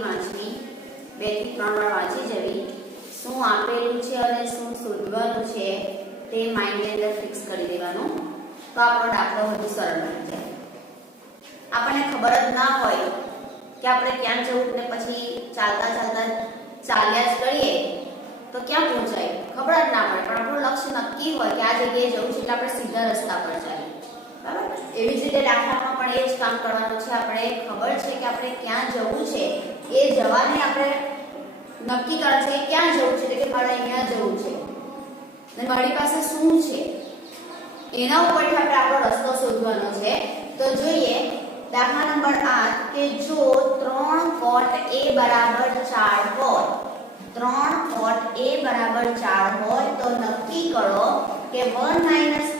વાંચવી બેથી વાંચી જવી શું આપેલું છે અને શું શોધવાનું છે તે માઇન્ડની ફિક્સ કરી દેવાનું તો આપણો દાખલો વધુ સરળ બની જાય આપણને ખબર જ ના હોય કે આપણે ક્યાં જવું ને પછી ચાલતા ચાલતા ચાલ્યા જ કરીએ, તો ક્યાં પહોંચાય? ખબર જ ના પડે, પણ આપણું લક્ષ્ય નક્કી હોય કે આ જગ્યાએ જવું છે એટલે આપણે સીધા રસ્તા પર જઈએ બરાબર? એવી જ રીતે દાખલામાં પણ એ જ કામ કરવાનું છે. આપણે ખબર છે કે આપણે ક્યાં જવું છે. એ જવાને આપણે નક્કી કરે છે કે ક્યાં જવું છે, એટલે કે મારે અહીંયા જવું છે. અને મારી પાસે શું છે? એના ઉપરથી આપણે આપણો રસ્તો શોધવાનો છે. તો જોઈએ દાખલા નંબર 8 કે જો 3 વોટ a બરાબર 4 વોટ 3 વોટ a બરાબર 4 હોય, તો નક્કી કરો કે 1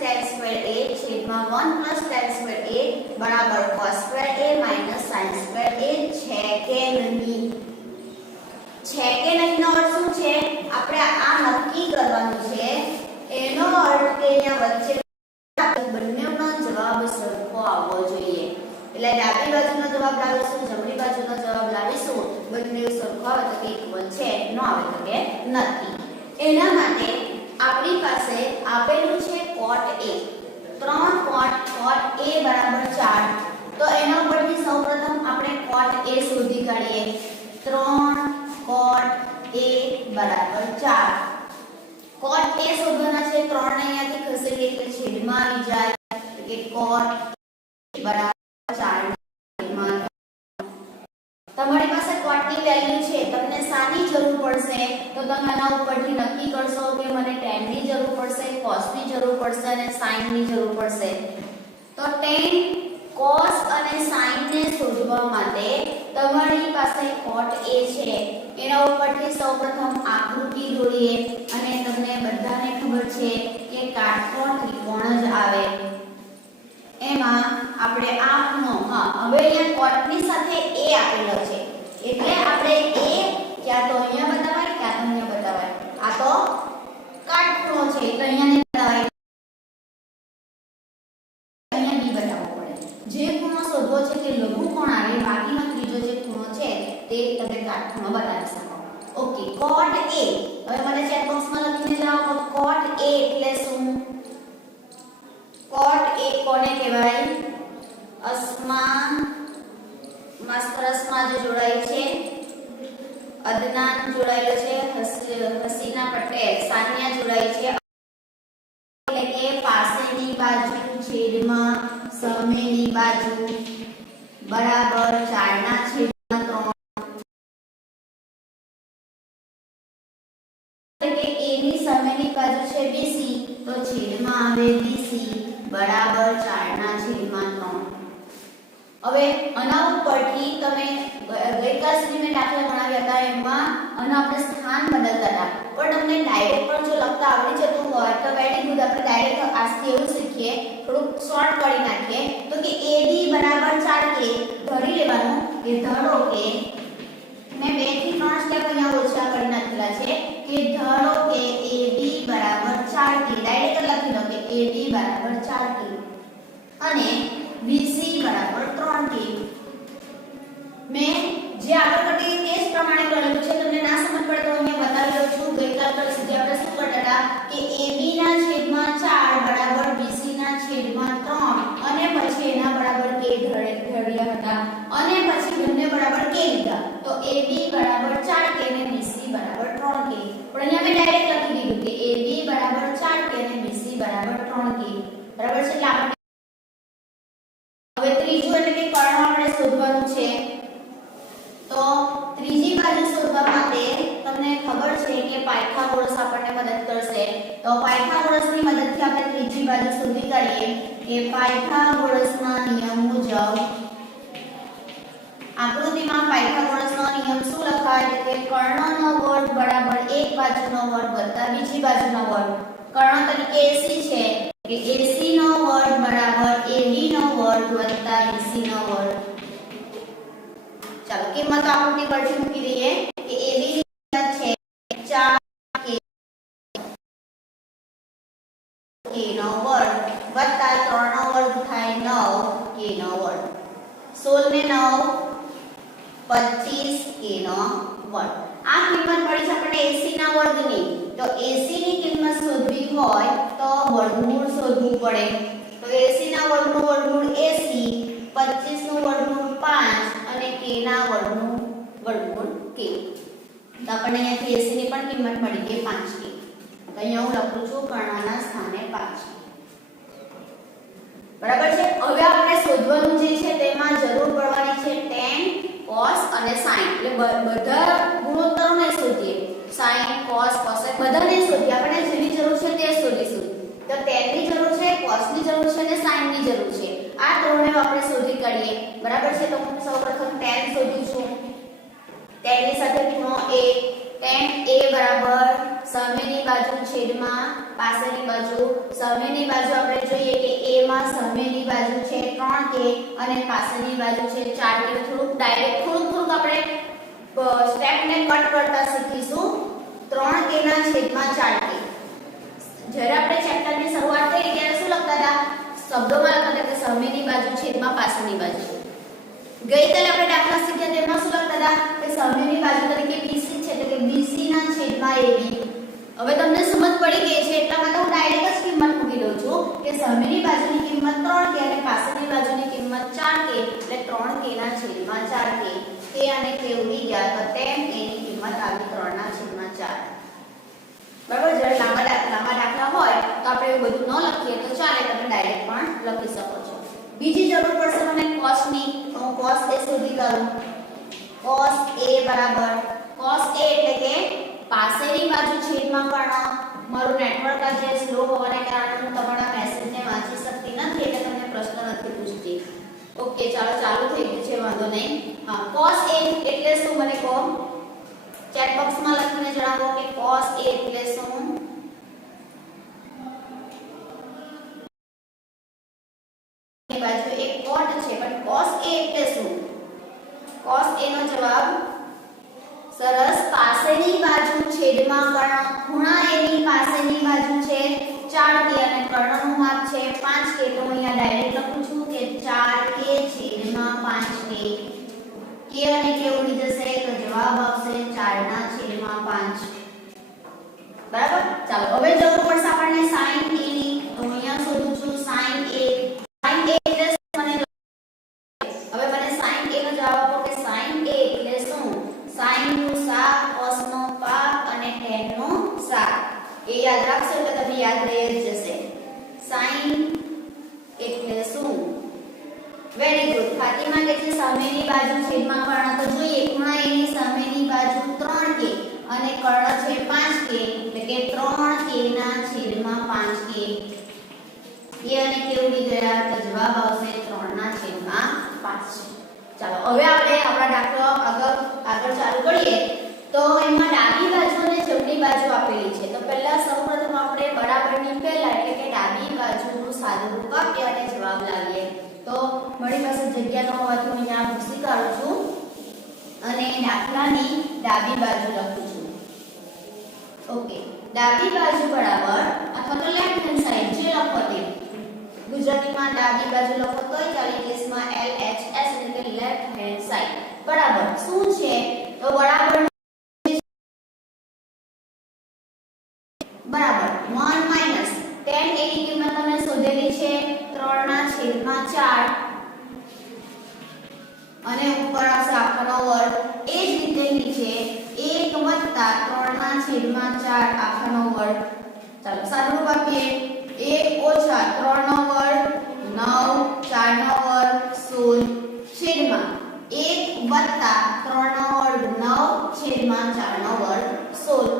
tan સ્ક્વેર a છેદમાં 1 tan સ્ક્વેર a બરાબર cos square a sin square a છે કે નહીં? છે કે નહીં નો અર્થ શું છે? આપણે આ નક્કી કરવાનું છે. એનો અર્થ કે અહીંયા વચ્ચે બંનેનો જવાબ સરખો આવવો જોઈએ. એટલે ડાબી બાજુનો જવાબ લાવીશું, જમણી બાજુનો જવાબ લાવીશું. બંને સરખો આવે તો કે ઇક્વલ છે, ન આવે તો કે નથી. એના માટે આપણી પાસે આપેલું છે cot a 3 cot cot a બરાબર 4 તો એના ઉપરથી સૌપ્રથમ આપણે cot a શોધી કાઢીએ. 3 cot a બરાબર 4 cot a શોધવાના છે 3 ને અહીંયાથી ખસેડીએ એટલે છેદમાં આવી જાય. એટલે cot બરાબર 4 છેદમાં તમારી પાસે cot ની વેલ્યુ છે તમને શાની જરૂર પડશે તો તમે ઉપરથી નક્કી કરશો કે મને tan ની જરૂર પડશે, cos ની જરૂર પડશે અને sin ની જરૂર પડશે. તો tan cos અને sin ને શોધવા માટે તમારી પાસે cot a છે. એના ઉપરથી સૌપ્રથમ આકૃતિ દોરીએ અને તમને બધાને ખબર છે કે કાટકોણ ત્રિકોણ જ આવે. એમાં આપણે આ નો હા હવે અહીંયા કોટની સાથે a આપેલો છે એટલે આપણે a ક્યાં તો અહીંયા બતાવાય ક્યાં તો અહીંયા બતાવાય આ તો કાટખૂણો છે એટલે અહીંયા નહીં બતાવાય અહીંયા બી બતાવવો પડે જે ખૂણો શોધવો છે તે લઘુકોણ આવે બાકીનો ત્રીજો જે ખૂણો છે તે તમે કાટખૂણો બતાવી શકો ઓકે cot a હવે મને ચેટ બોક્સમાં લખીને જાઓ cot a એટલે શું કોટ એ કોને કહેવાય અસ્મા માસ્તરસમાં જે જોડાય છે અદનાન જોડાયેલો છે હસ- હસીના પટેલ સાનિયા જોડાય છે એટલે કે પાસેની બાજુ છેદમાં સામેની બાજુ બરાબર ચારના છેદમાં ત્રણ એટલે કે a ની સામેની બાજુ છે BC તો છેદમાં આવે BC બરાબર 4 ના છેદમાં 3 હવે આના ઉપરથી તમે ગઈકાલ સુધી મેં દાખલા ભણાવ્યા હતા, એમાં અને આપણે સ્થાન બદલતા હતા. પણ તમને ડાયરેક્ટ પણ જો લખતા આવડી જતું હોય, તો વેરી ગુડ આપણે ડાયરેક્ટ આજથી એવું શીખીએ, થોડુંક શોર્ટ કરી નાખીએ, તો કે AB બરાબર 4 કે ધરી લેવાનું. કે ધારો કે મેં બેથી ત્રણ સ્ટેપ અહીંયા ઓછા કરી નાખેલા છે. કે ધારો કે AB બરાબર 4 કિલો ડાયરેક્ટ લખી લો કે AB બરાબર 4 કિલો અને BC બરાબર 3 કે. મેં જે આગળ કરતી તે જ પ્રમાણે કરેલું છે. તમને ના સમજ પડે તો અહીંયા બતાવી દઉં છું. ગઈકાલ પર સુધી આપણે શું કરતા કે AB ના છેદમાં 4 બરાબર BC ના છેદમાં 3 અને પછી એના બરાબર k ધરે- ધર્યા હતા. અને પછી બંને બરાબર k લીધા. તો AB બરાબર 4 કે અને BC બરાબર 3 કે. પણ અહીંયા મેં ડાયરેક્ટ લખી દીધું કે AB 4k અને BC 3k ચાલો કિંમતો આકૃતિ પરથી મૂકી દઈએ કે AB ની કિંમત છે 4 કે કે નો વર્ગ વત્તા 3 નો વર્ગ થાય 9 કે નો વર્ગ 16 ને 9 25 કે નો વર્ગ આ કિંમત મળી છે આપણને 80 ના વર્ગની તો 80 ની કિંમત શોધવી હોય તો વર્ગમૂળ શોધવું પડે તો 80 ના વર્ગનું વર્ગમૂળ 80 25 નું વર્ગમૂળ 5 અને k ના વર્ગનું વર્ગમૂળ k તો આપણને અહીંયાથી 80 ની પણ કિંમત મળી ગઈ 5k તો અહીંયા હું લખું છું કર્ણના સ્થાને પાંચ. બરાબર છે? હવે આપણે શોધવાનું જે છે તેમાં જરૂર પડવાની છે tan cos અને sin એટલે બધા ગુણોત્તરોને શોધીએ. sin cos cosec બધાને શોધીએ. આપણે જેની જરૂર છે તે શોધીશું. તો tan ની જરૂર છે cos ની જરૂર છે અને sin ની જરૂર છે. આ ત્રણે આપણે શોધી કાઢીએ. બરાબર છે? તો હું સૌપ્રથમ tan શોધું છું. Tan ની સાથે ખૂણો a tan a બરાબર સામેની બાજુ છેદમાં પાછળની બાજુ. સામેની બાજુ આપણે જોઈએ કે a માં સામેની બાજુ છે 3k અને પાછળની બાજુ છે 4k થોડુંક ડાયરેક્ટ થોડુંક થોડુંક આપણે સ્ટેપ ને કટ કરતા શીખીશું. 3k ના છેદમાં 4k જ્યારે આપણે ચેપ્ટરની શરૂઆત કરી ત્યારે શું લખતા હતા? શબ્દોમાં લખતા હતા કે સામેની બાજુ છેદમાં પાછળની બાજુ. ગઈકાલે આપણે દાખલા શીખ્યા તેમાં શું લખતા હતા? કે સામેની બાજુ તરીકે BC છે એટલે કે BC ના છેદમાં AB હવે તમને સમજ પડી ગઈ છે, એટલા માટે હું ડાયરેક્ટ જ કિંમત મૂકી દઉં છું કે સામેની બાજુની કિંમત 3k અને પાછળની બાજુની કિંમત 4k એટલે 3k ના છેદમાં 4k k. અને k ઉડી ગયા, તો tan a ની કિંમત આવી 3 ના છેદમાં 4 બરાબર? જ્યારે લાંબા લાંબા દાખલા હોય, તો આપણે એવું બધું ન લખીએ, તો ચાલે, તમે ડાયરેક્ટ પણ લખી શકો બીજી જરૂર પડશે મને cos ની. તો હું cos a શોધી કાઢું cos a બરાબર. cos a એટલે કે પાસેની બાજુ છેદમાં કર્ણ મારું નેટવર્ક આજે સ્લો હોવાને કારણે હું તમારા મેસેજને વાંચી શકતી નથી એટલે તમને પ્રશ્ન નથી પૂછતી. ઓકે ચાલો, ચાલુ થઈ ગયું છે, વાંધો નહીં. હા, cos a એટલે શું મને કહો? ચેટ બોક્સમાં લખીને જણાવો કે cos a એટલે શું? A એટલે શું cos a નો જવાબ સરસ પાસેની બાજુ છેદમાં કર્ણ ખૂણા a ની પાસેની બાજુ છે. 4k અને કર્ણનું માપ છે 5k તો અહીંયા ડાયરેક્ટ લખું છું કે 4k છેદમાં 5k k. અને k ઉડી જશે તો જવાબ આવશે 4 ના છેદમાં 5 બરાબર? ચાલો, હવે જરૂર પડશે આપણને sin a ની તો હું અહીંયા શોધું છું sin a sin a એટલે શું મને હવે મને sin a નો જવાબ આપો કે sin a એટલે શું sin નું શાક cos નો પાક અને tan નું શાક એ યાદ રાખશો એટલે તમને યાદ રહી જ જશે sin એટલે શું વેરી ગુડ ફાતિમા કે છે સામેની બાજુ છેદમાં કર્ણ તો જોઈએ ખૂણા a ની સામેની બાજુ 3k અને કર્ણ છે 5k એટલે કે 3k ના છેદમાં 5k એ અને કે ઉડી તો જવાબ આવશે 3 ના છેદમાં 5 ચાલો, હવે આપણે આપણા દાખલો આગળ આગળ ચાલુ કરીએ. તો એમાં ડાબી બાજુ અને જમણી બાજુ આપેલી છે. તો પહેલા સૌપ્રથમ આપણે બરાબરની પહેલા, એટલે કે ડાબી બાજુનું સાદુરૂપ વાક્ય અને જવાબ લાવીએ. તો મારી પાસે જગ્યા ન હોવાથી હું અહીંયા ભૂસી કાઢું છું. અને દાખલાની ડાબી બાજુ લખું છું. ઓકે. ડાબી બાજુ બરાબર અથવા તો લેફ્ટ હેન્ડ સાઈડ જે લખો તે. ગુજરાતીમાં ડાબી બાજુ લખો તો ચાલે ઇંગ્લિશમાં L H S એટલે કે લેફ્ટ હેન્ડ સાઈડ બરાબર. શું છે? તો બરાબર બરાબર. 1 માઇનસ tan a ની કિંમત તમને શોધેલી છે 3 ના છેદમાં 4 અને ઉપર આવશે આખો વર્ગ એ જ રીતે નીચે 1 વત્તા 3 ના છેદમાં 4 આખાનો વર્ગ. ચાલો સાદુરૂપ આપીએ 1 ઓછા 3 નો વર્ગ 9 4 નો વર્ગ 16 છેદમાં. 1 વત્તા 3 નો વર્ગ 9 છેદમાં 4 નો વર્ગ 16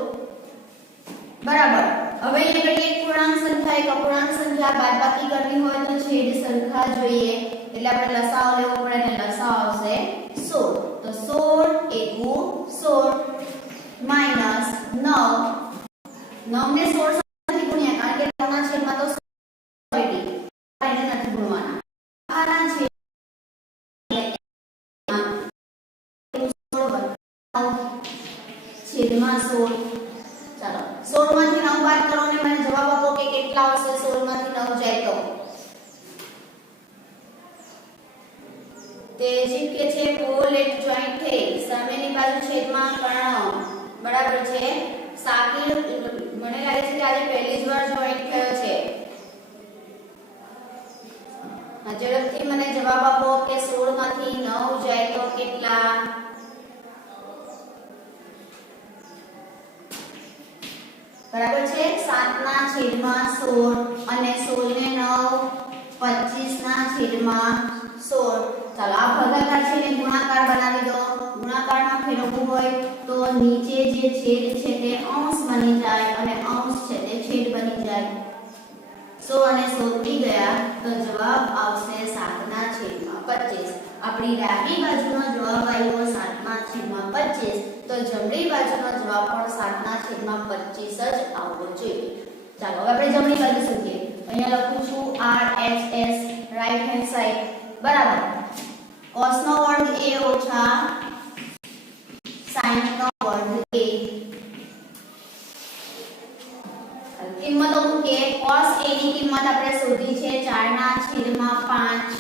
બરાબર. હવે એક સંખ્યા સંખ્યા બાદબાકી કરવી હોય તો છેદ સરખા જોઈએ. એટલે આપણે લસાઓ લેવો પડે ને લસાઅ આવશે સોળ. તો સોળ એકુ 16 માઇનસ 9 9 ને 16 સાથે ગુણ્યા, કારણ કે 9 ના છેદમાં તો 16 એને નથી ગુણવાના. આના છે. છેદમાં સોળ. ચાલો. સોળમાંથી નવ બાદ કરો ને મને જવાબ આપો કે કેટલા આવશે? સોળમાંથી નવ જાય તો. તેજી કે છે એક જોઈન્ટ થઈ સામેની બાજુ છેદમાં કર્ણ. બરાબર છે. સાકિલ મને લાગે છે કે આજે પહેલી જ વાર જોઈન થયો છે. ઝડપથી મને જવાબ આપો કે 16 માંથી 9 જાય તો કેટલા? બરાબર છે. 7 ના છેદમાં 16 અને 16 ને 9 25 ના છેદમાં 16 ચાલો આ ભાગાકાર છે ને ગુણાકાર બનાવી દો. ગુણાકારમાં ફેરવવું હોય, તો નીચે જે છેદ છે તે અંશ બની જાય અને અંશ છે તે છેદ બની જાય. સો અને સો ઉડી ગયા, તો જવાબ આવશે સાતના છેદમાં પચીસ. આપણી ડાબી બાજુનો જવાબ આવ્યો સાતના છેદમાં પચીસ. તો જમણી બાજુનો જવાબ પણ સાતના છેદમાં પચીસ જ આવવો જોઈએ. ચાલો, હવે આપણે જમણી બાજુ શોધીએ. અહીંયા લખું છું R H S right hand side બરાબર. કોસનો વર્ગ એ ઓછા sin નો વર્ગ a કિંમતો મૂકીએ cos a ની કિંમત આપણે શોધી છે 4 ના છેદમાં 5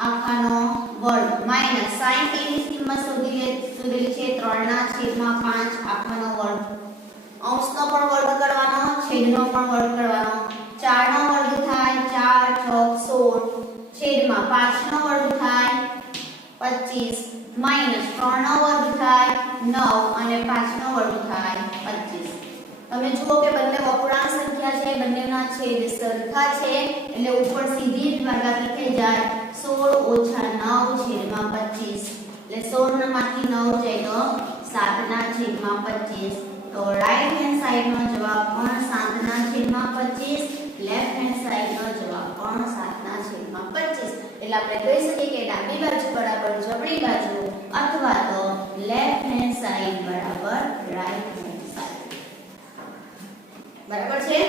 આખાનો વર્ગ માઇનસ sin a ની કિંમત શોધી લે શોધેલી છે 3 ના છેદમાં 5 આખાનો વર્ગ અંશનો પણ વર્ગ કરવાનો છેદનો પણ વર્ગ કરવાનો 4 નો વર્ગ થાય 4 6 16 છેદમાં 5 નો વર્ગ થાય 25 માઇનસ 3 નો વર્ગ થાય નવ અને પાંચ નો વર્ગ થાય 25 તમે જુઓ કે બંને અપૂર્ણાંક સંખ્યા છે, બંનેના છેદ સરખા છે, એટલે ઉપર સીધી જ ભાગાકી થઈ જાય 16 ઓછા 9 છેદમાં 25 એટલે 16 માંથી 9 જાય તો 7 ના છેદમાં 25 તો રાઈટ હેન્ડ સાઈડનો જવાબ પણ 7 ના છેદમાં 25 લેફ્ટ હેન્ડ સાઈડ નો જવાબ પણ 7 ના છેદમાં 25 એટલે આપણે કહી શકીએ કે ડાબી બાજુ બરાબર જમણી બાજુ અથવા તો લેફ્ટ હેન્ડ સાઈડ બરાબર રાઈટ હેન્ડ સાઈડ બરાબર છે?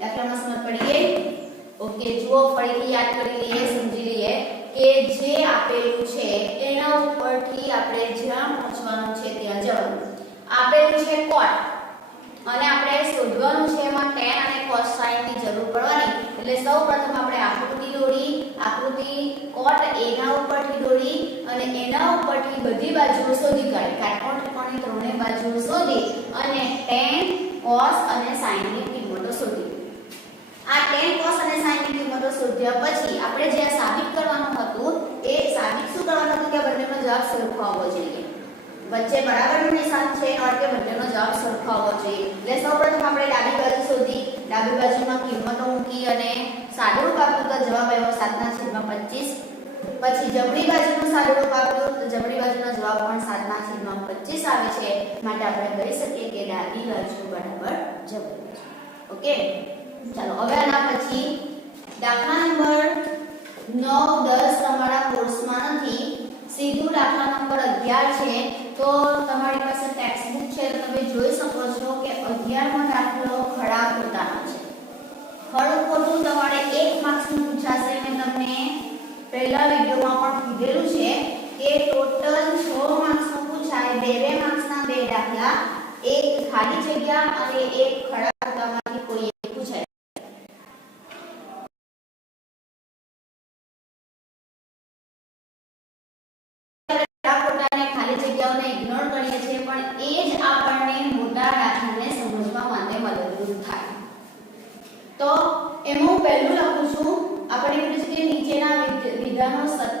દાખલામાં સમજ પડી ઓકે, જુઓ, ફરીથી યાદ કરી લઈએ, સમજી લઈએ કે જે આપેલું છે એના ઉપરથી આપણે જ્યાં પહોંચવાનું છે ત્યાં જવાનું. આપેલું છે કોટ. અને આપણે શોધવાનું છે એમાં tan અને cos sin ની જરૂર પડવાની. એટલે સૌપ્રથમ આપણે આકૃતિ દોરી, આકૃતિ કોટ a ના ઉપરથી દોરી અને એના ઉપરથી બધી બાજુઓ શોધી કાઢી. કાટકોણ ત્રિકોણની ત્રણેય બાજુઓ શોધી અને tan cos અને sin ની કિંમતો શોધી. આ tan cos અને sin ની કિંમતો શોધ્યા પછી આપણે જે સાબિત કરવાનું હતું, એ સાબિત શું કરવાનું હતું કે બંનેનો જવાબ સરખો આવવો જોઈએ. વચ્ચે બરાબરનો નિશાન છે કે બંનેનો જવાબ સરખો આવવો જોઈએ. એટલે સૌપ્રથમ આપણે ડાબી બાજુ શોધી. ડાબી બાજુમાં કિંમતો મૂકી અને સાદુરૂપ આપ્યું તો જવાબ આવ્યો 7 ના છેદમાં 25 પછી જમણી બાજુનું સાદુરૂપ આપ્યું તો જમણી બાજુનો જવાબ પણ 7 ના છેદમાં 25 આવે છે. માટે આપણે કહી શકીએ કે ડાબી બાજુ બરાબર જમણી ઓકે? ચાલો, હવે આના પછી દાખલા નંબર 9 10 તમારા કોર્સમાં નથી. સીધું દાખલા નંબર 11 છે. તો તમારી પાસે ટેક્સ્ટ છે તો તમે જોઈ શકો છો કે 11 મો દાખલો ખડા ખોટાનો છે. ખરું ખોટું તમારે 1 માર્ક્સનું પૂછાશે મેં તમને પહેલા વિડિયોમાં પણ કીધેલું છે કે ટોટલ 6 માર્ક્સનું પૂછાય, બે બે માર્ક્સ ના બે દાખલા, એક ખાલી જગ્યા અને એક ખડા ખોટામાંથી કોઈ એક પૂછાય ખરા ખોટાને ખાલી જગ્યાઓને ઇગ્નોર કરીએ છીએ પણ એ જ આપણને મોટા દાખલાને સમજવા માટે મદદરૂપ થાય તો એમાં હું પહેલું લખું છું. આપણે કીધું નીચેના વિધ- વિધાનો સત્ય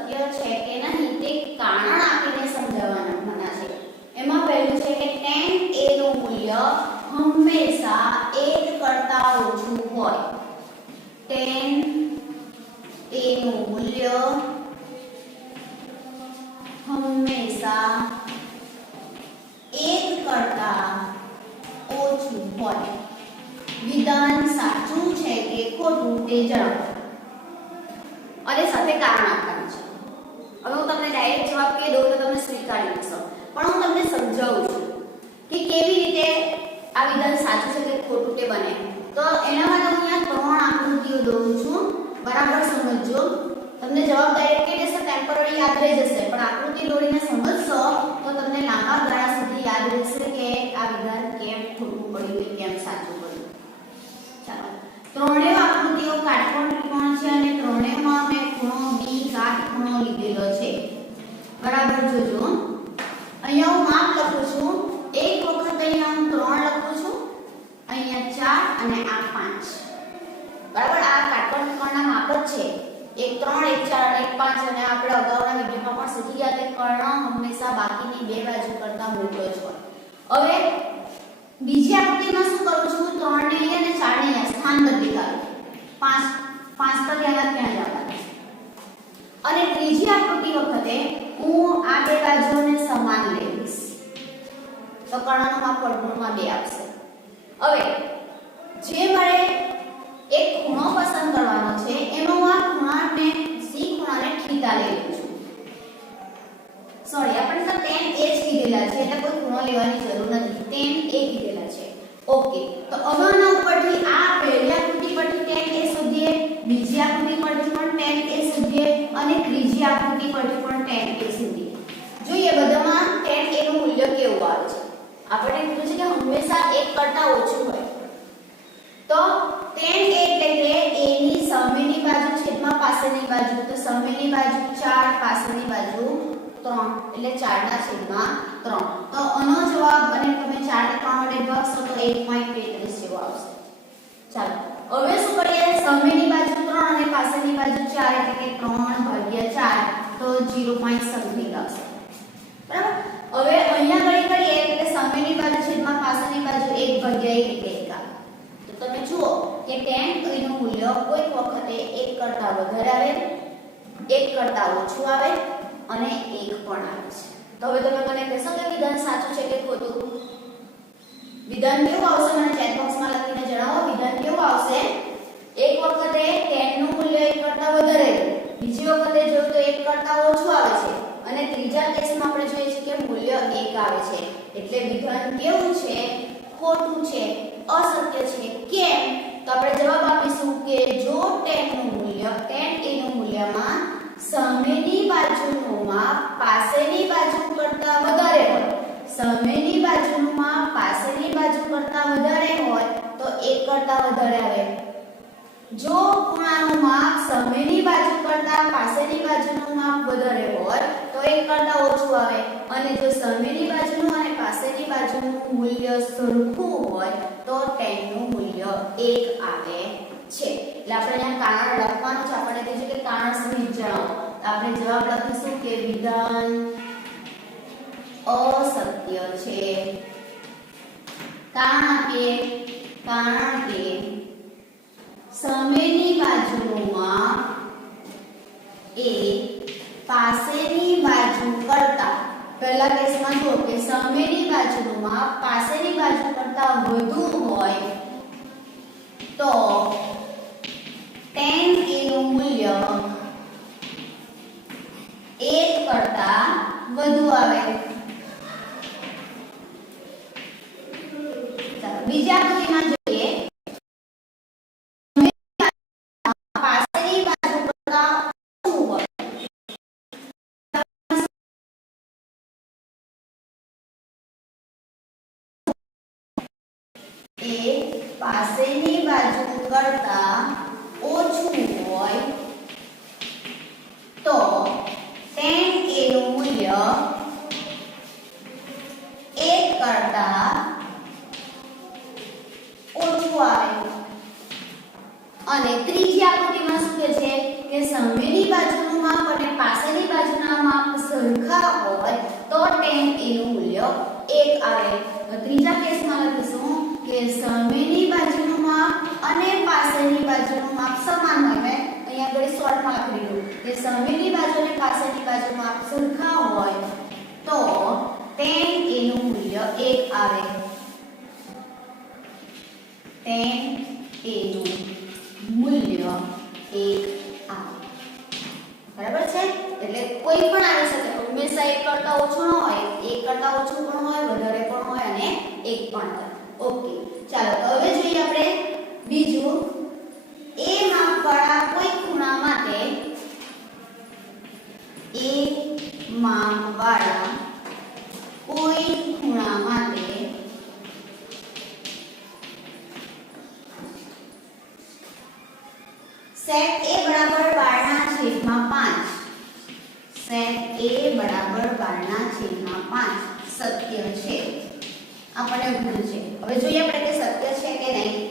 2 આવશે હવે, જે મારે એક ખૂણો પસંદ કરવાનો છે, એમાં હું આ ખૂણાને સી ખૂણાને થીટા લઈ લઉં છું. સોરી આપણે તો tan a જ કીધેલા છે, એટલે કોઈ ખૂણો લેવાની જરૂર નથી. Tan a કીધેલા છે. ઓકે તો હવે આના ઉપરથી આ પહેલી આકૃતિ પરથી tan a સુધી બીજી આકૃતિ પરથી પણ tan a સુધી અને ત્રીજી આકૃતિ પરથી પણ tan a સુધી જોઈએ, બધામાં tan a નું મૂલ્ય કેવું આવે છે? આપણે હંમેશા 1 કરતા ઓછું હોય. તો tan a એટલે a ની સામેની બાજુ છેદમાં પાસેની બાજુ. તો સામેની બાજુ 4 પાસેની બાજુ 3 એટલે 4 ના છેદમાં 3 તો આનો જવાબ અને તમે 4 ને 3 વડે ભાગશો તો 1.33 જેવો આવશે. ચાલો. હવે શું કરીએ? સામેની બાજુ 3 અને પાસેની બાજુ 4 એટલે કે 3 ભાગ્યા 4 તો 0. સમથિંગ આવશે. બરાબર? હવે અહીંયા ગણી કરીએ એટલે સામેની બાજુ 1 ભાગ્યા એક એટલે 1 આવે તો તમે જુઓ કે tan નું મૂલ્ય કોઈક વખતે 1 કરતા વધારે આવે 1 કરતા ઓછું આવે અને 1 પણ આવે છે. તો હવે તમે મને કહેશો કે વિધાન સાચું છે કે ખોટું? વિધાન કેવું આવશે? મને ચેટ બોક્સમાં લખીને જણાવો. વિધાન કેવું આવશે? એક વખતે tan નું મૂલ્ય 1 કરતા વધારે, બીજી વખતે જોયું તો 1 કરતા ઓછું આવે છે. અને ત્રીજા કેસમાં આપણે જોઈએ છે કે મૂલ્ય 1 આવે છે. એટલે વિધાન કેવું છે? ખોટું છે, અસત્ય છે, કેમ? તો આપણે જવાબ આપીશું કે જો tan નું મૂલ્ય tan a નું મૂલ્યમાં સામેની બાજુનું માપ પાસેની બાજુ કરતા વધારે હોય સામેની બાજુનું પાસેની બાજુ કરતા વધારે હોય, તો 1 કરતા વધારે આવે. જો ખૂણાનું માપ સામેની બાજુ કરતા પાસેની બાજુનું માપ વધારે હોય 1 કરતા ઓછું આવે. અને જો સામેની બાજુનું અને પાસેની બાજુનું મૂલ્ય સરખું હોય, તો tan નું મૂલ્ય 1 આવે છે. એટલે આપણે આ કારણ લખવાનું છે. આપણે કહીશું કે કારણ સહિત આપણે જવાબ લખીશું કે વિધાન અસત્ય છે. કારણ કે કારણ કે સામેની બાજુનું માપ એ પાસેની બાજુ કરતા પહેલા કેસમાં જુઓ કે સામેની બાજુનું માપ પાસેની બાજુ કરતા વધુ હોય તો tan a નું મૂલ્ય 1 કરતા વધુ આવે ચાલો બીજા આકૃતિમાં જોઈએ પાસેની બાજુ કરતા ઓછું હોય એ પાસેની બાજુ કરતા ઓછું હોય તો tan a નું મૂલ્ય 1 કરતા ઓછું આવે અને ત્રીજી આકૃતિમાં શું કહે છે કે સામેની બાજુનું માપ અને પાસેની બાજુના માપ સરખા હોય તો tan a નું મૂલ્ય 1 આવે તો ત્રીજા કેસમાં લખીશું કે સામેની બાજુનું માપ અને પાસેની બાજુનું માપ સમાન હોય મેં અહીંયા આગળ શોર્ટમાં કે સામેની બાજુ અને પાસેની બાજુ સરખા હોય, તો tan a નું મૂલ્ય 1 આવે. tan a નું મૂલ્ય 1 આવે. બરાબર છે? એટલે કોઈ પણ આવી શકે હંમેશા એક કરતા ઓછો ન હોય, એક કરતા ઓછું પણ હોય, વધારે પણ હોય અને એક પણ હોય. ઓકે, ચાલો હવે જોઈએ આપણે બીજું. એ માપવાળા કોઈ ખૂણા માટે એ મામવાળા કોઈ ખૂણા માટે સેટ એ બરાબર બારના છેદમાં પાંચ. સેટ એ બરાબર બારના છેદમાં પાંચ. સત્ય છે. આપણને ભૂલ છે. હવે જોઈએ આપણે કે સત્ય છે કે નહીં.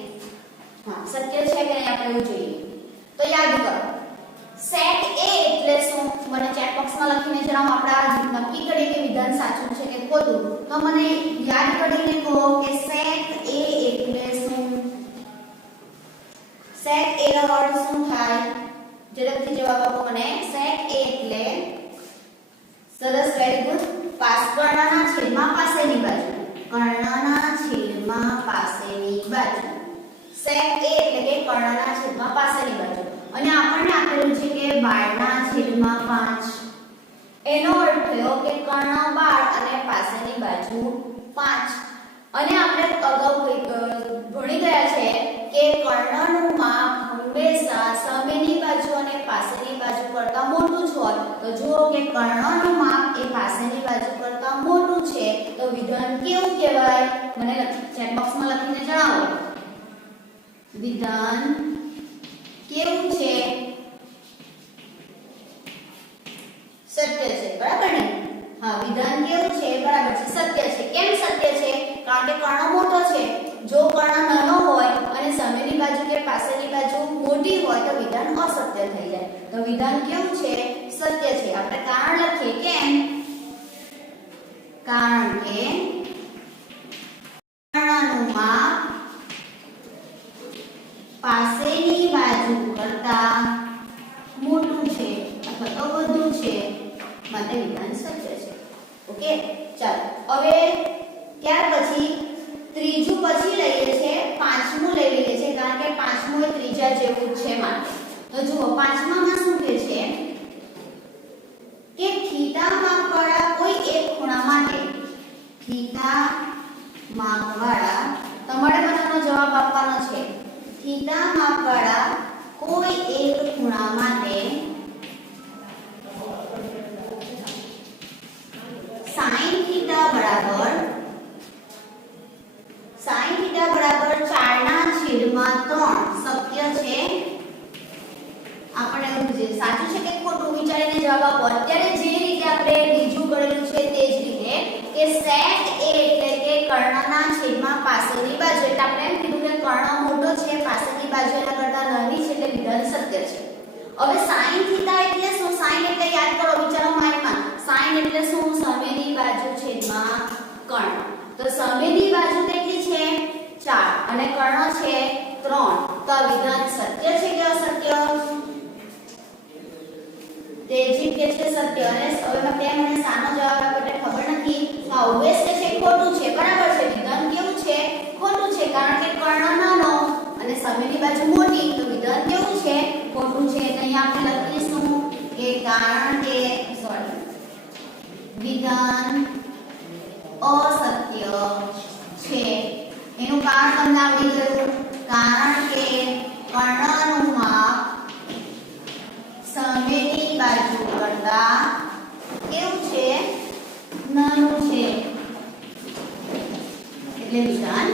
સેટ એ એટલે કે કર્ણના છેદમાં પાછળની બાજુ. અને આપણને આપેલું છે કે 12 ના છેદમાં 5 એનો અર્થ થયો કે કર્ણ બાળ અને પાસેની બાજુ 5 અને આપણે અગાઉ ભણી ગયા છે કે કર્ણનું માપ હંમેશા સામેની બાજુ અને પાસેની બાજુ કરતાં મોટું જ હોય. તો જુઓ કે કર્ણનું માપ એ પાસેની બાજુ કરતાં મોટું છે. તો વિધાન કેવું કહેવાય? મને ચેટ બોક્સમાં લખીને જણાવો. વિધાન કેવું છે? સત્ય છે, બરાબર ને? હા, વિધાન કેવું છે? બરાબર છે. સત્ય છે. કેમ સત્ય છે? કારણ કે કર્ણ મોટો છે. જો કર્ણ નાનો હોય અને સામેની બાજુ કે પાસેની બાજુ મોટી હોય તો વિધાન અસત્ય થઈ જાય. તો વિધાન કેવું છે? સત્ય છે. આપણે કારણ લખીએ. કેમ? કારણ કે કર્ણનું માપ પાસેની બાજુ કરતાં મોટું છે અથવા તો વધુ છે માટે વિધાન સત્ય છે ઓકે, ચાલો. હવે ત્યાર પછી ત્રીજું પછી લઈએ છે પાંચમું લઈ લઈએ છે કારણ કે પાંચમું એ ત્રીજા જેવું જ છે માટે તો જુઓ, પાંચમામાં શું કહે છે? કે થીટા માપવાળા કોઈ એક ખૂણા માટે. થીટા માપવાળા તમારે બધાનો જવાબ આપવાનો છે. થીટા માપવાળા કોઈ એક ખૂણા માટે sin થીટા બરાબર sin થીટા બરાબર 4 ના છેદમાં 3 શક્ય છે આપણે એવું છે સાચું છે કે ખોટું વિચારીને જવાબ આપો અત્યારે જે રીતે આપણે બીજું કરેલું છે તે જ રીતે કે સેટ એ એટલે કે કર્ણના છેદમાં પાછળની બાજુ. એટલે આપણે એમ કીધું કે કર્ણ મોટો છે, પાછળની બાજુ એના કરતા નાની છે એટલે વિધાન સત્ય છે. હવે sin થીટા એટલે શું? sin એટલે યાદ કરો, વિચારો માઇન્ડમાં sin એટલે શું? સામેની બાજુ છેદમાં કર્ણ. તો સામેની બાજુ કેટલી છે? 4 અને કર્ણ છે 3 તો વિધાન સત્ય છે કે અસત્ય તેજી કે છે સત્ય અને હવે તે મને સાનો જવાબ આપ્યો એટલે ખબર નથી. હા ઓવેસ છે ખોટું છે, બરાબર છે, વિધાન કેવું છે? ખોટું છે, કારણ કે કર્ણ નાનો અને સામેની બાજુ મોટી, તો વિધાન કેવું છે? ખોટું છે, એટલે અહીંયા આપણે લખીશું કે કારણ કે સોરી વિધાન અસત્ય છે. એનું કારણ તમને આવડી ગયું? કારણ કે કર્ણનું માપ સામેની બાજુ કરતા કેવું છે? નાનું છે એટલે વિધાન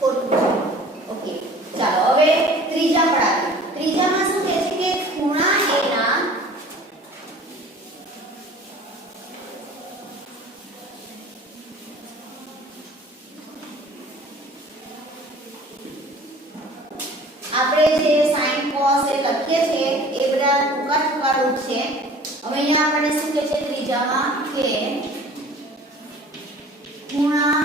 ખોટું છે ઓકે ચાલો હવે ત્રીજા પર આવીએ ત્રીજામાં શું કહે છે કે ખૂણા એના આપણે જે sin cos એ લખીએ છીએ, એ બધા ટૂંકા ટૂંકા રૂપ છે. હવે અહીંયા આપણને શું કહે છે? ત્રીજામાં કે ખૂણા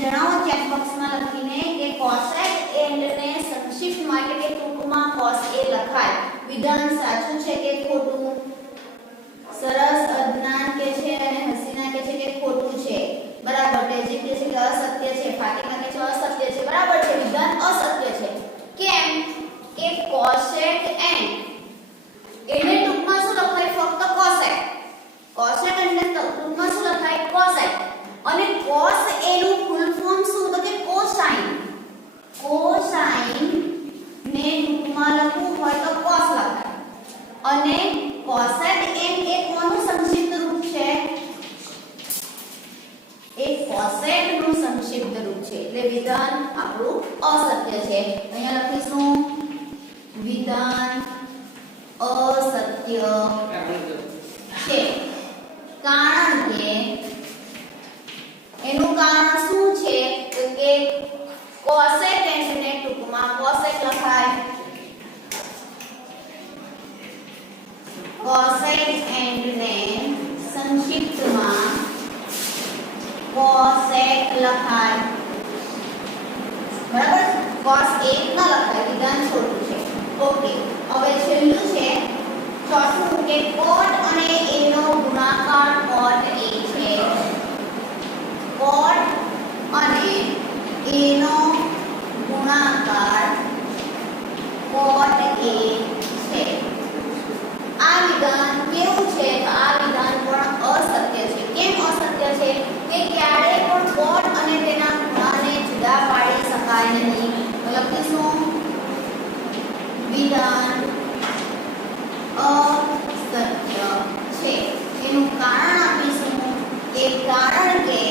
જણાવો ચેટ બોક્સમાં લખીને કે cosec એન્ડ ને સંક્ષિપ્તમાં એટલે કે cos a લખાય. વિધાન સાચું છે કે સરસ, અજ્ઞાન કે છે અને હસીના કે છે કે ખોટું છે છે કે અસત્ય છે. ફાતિમા કે છે અસત્ય છે? બરાબર છે, વિધાન અસત્ય છે. કેમ? કે કોસેટ એન એને ટૂંકમાં શું લખાય? ફક્ત cosec. આ વિધાન કેવું છે? આ વિધાન પણ અસત્ય છે. કેમ અસત્ય છે? કે ક્યારે પણ કોટ અને તેના ગુણાને જુદા પાડી શકાય નહીં. મતલબ કે શું? વિધાન અસત્ય છે. એનું કારણ આપીશું કે કારણ કે